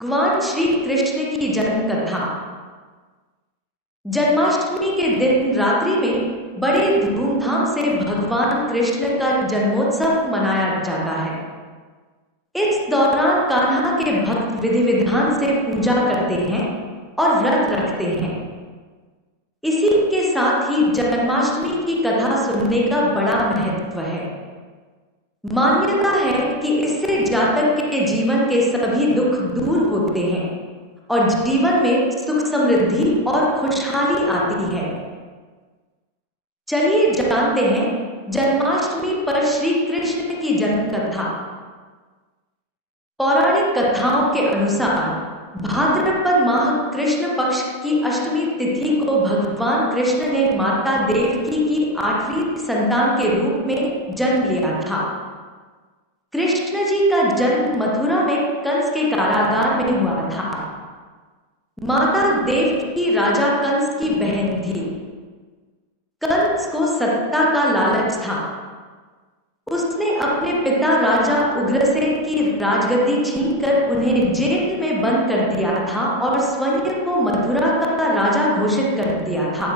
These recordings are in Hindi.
भगवान श्री कृष्ण की जन्म कथा। जन्माष्टमी के दिन रात्रि में बड़े धूमधाम से भगवान कृष्ण का जन्मोत्सव मनाया जाता है। इस दौरान कान्हा के भक्त विधि विधान से पूजा करते हैं और व्रत रखते हैं। इसी के साथ ही जन्माष्टमी की कथा सुनने का बड़ा महत्व है। मान्यता है कि इससे जातक के जीवन के सभी दुख दूर होते हैं और जीवन में सुख समृद्धि और खुशहाली आती है। चलिए जानते हैं जन्माष्टमी पर श्री कृष्ण की जन्म कथा। पौराणिक कथाओं के अनुसार भाद्रपद माह कृष्ण पक्ष की अष्टमी तिथि को भगवान कृष्ण ने माता देवकी की 8वीं संतान के रूप में जन्म लिया था। कृष्ण जी का जन्म मथुरा में कंस के कारागार में हुआ था। माता देवकी राजा कंस की बहन थी। कंस को सत्ता का लालच था। उसने अपने पिता राजा उग्रसेन की राजगद्दी छीनकर उन्हें जेल में बंद कर दिया था और स्वयं को मथुरा का राजा घोषित कर दिया था।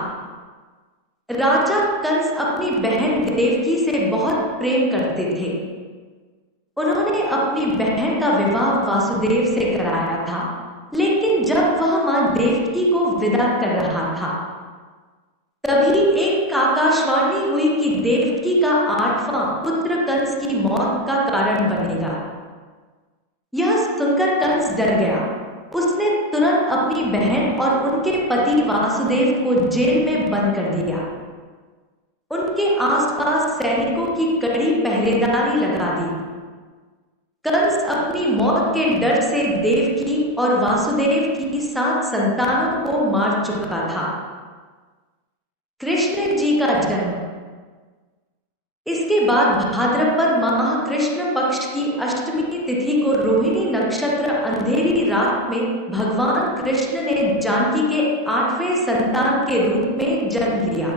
राजा कंस अपनी बहन देवकी से बहुत प्रेम करते थे। उन्होंने अपनी बहन का विवाह वासुदेव से कराया था, लेकिन जब वह मां देवकी को विदा कर रहा था तभी एक आकाशवाणी हुई कि देवकी का 8वां पुत्र कंस की मौत का कारण बनेगा। यह सुनकर कंस डर गया। उसने तुरंत अपनी बहन और उनके पति वासुदेव को जेल में बंद कर दिया। उनके आसपास सैनिकों की कड़ी पहरेदारी लगा दी। कंस अपनी मौत के डर से देवकी और वासुदेव की 7 संतानों को मार चुका था। कृष्ण जी का जन्म। इसके बाद भाद्रपद माह कृष्ण पक्ष की अष्टमी तिथि को रोहिणी नक्षत्र अंधेरी रात में भगवान कृष्ण ने जानकी के 8वें संतान के रूप में जन्म लिया।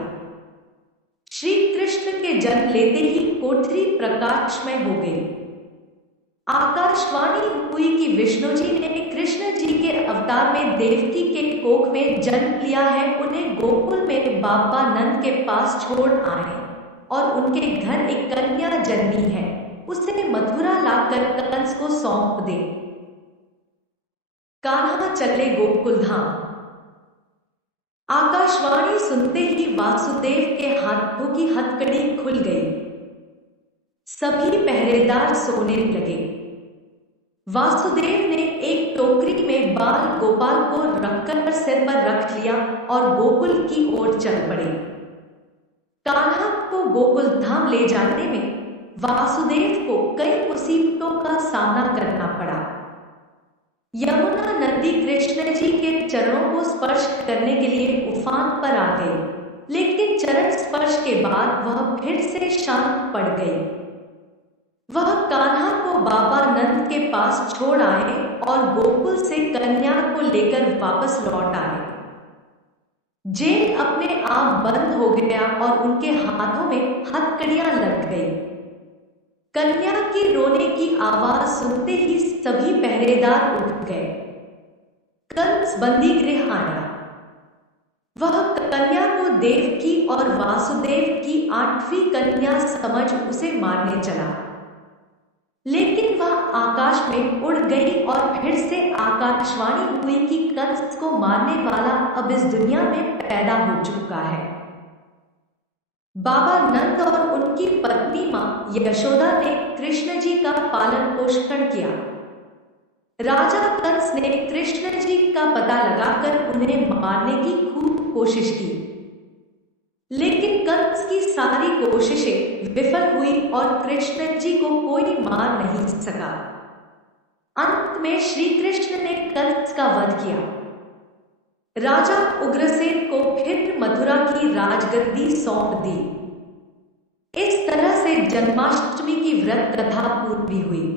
श्री कृष्ण के जन्म लेते ही कोठरी प्रकाशमय हो गई। आकाशवाणी हुई कि विष्णु जी ने कृष्ण जी के अवतार में देवकी के कोख में जन्म लिया है। उन्हें गोकुल में बाबा नंद के पास छोड़ आए और उनके घर एक कन्या जन्मी है। उसे मथुरा लाकर कंस को सौंप दे। कान्हा चले गोकुल धाम। आकाशवाणी सुनते ही वासुदेव के हाथों की हथकड़ी खुल गई। सभी पहरेदार सोने लगे। वासुदेव ने एक टोकरी में बाल गोपाल को रखकर सिर पर रख लिया और गोकुल की ओर चल पड़े। कान्हा को गोकुल धाम ले जाने में वासुदेव को कई मुसीबतों का सामना करना पड़ा। यमुना नदी कृष्ण जी के चरणों को स्पर्श करने के लिए उफान पर आ गई, लेकिन चरण स्पर्श के बाद वह फिर से शांत पड़ गई। वह कान्हा को बाबा नंद के पास छोड़ आए और गोकुल से कन्या को लेकर वापस लौट आए। जेल अपने आप बंद हो गया और उनके हाथों में हथकड़ियां लग गई। कन्या की रोने की आवाज सुनते ही सभी पहरेदार उठ गए। कंस बंदी गृह आया। वह कन्या को देवकी और वासुदेव की 8वीं कन्या समझ उसे मारने चला, लेकिन वह आकाश में उड़ गई और फिर से आकाशवाणी हुई कि कंस को मारने वाला अब इस दुनिया में पैदा हो चुका है। बाबा नंद और उनकी पत्नी मां यशोदा ने कृष्ण जी का पालन पोषण किया। राजा कंस ने कृष्ण जी का पता लगाकर उन्हें मारने की खूब कोशिश की, लेकिन कंस की सारी कोशिशें विफल हुई और कृष्ण जी को कोई मार नहीं सका। अंत में श्री कृष्ण ने कंस का वध किया। राजा उग्रसेन को फिर मथुरा की राजगद्दी सौंप दी। इस तरह से जन्माष्टमी की व्रत कथा पूरी हुई।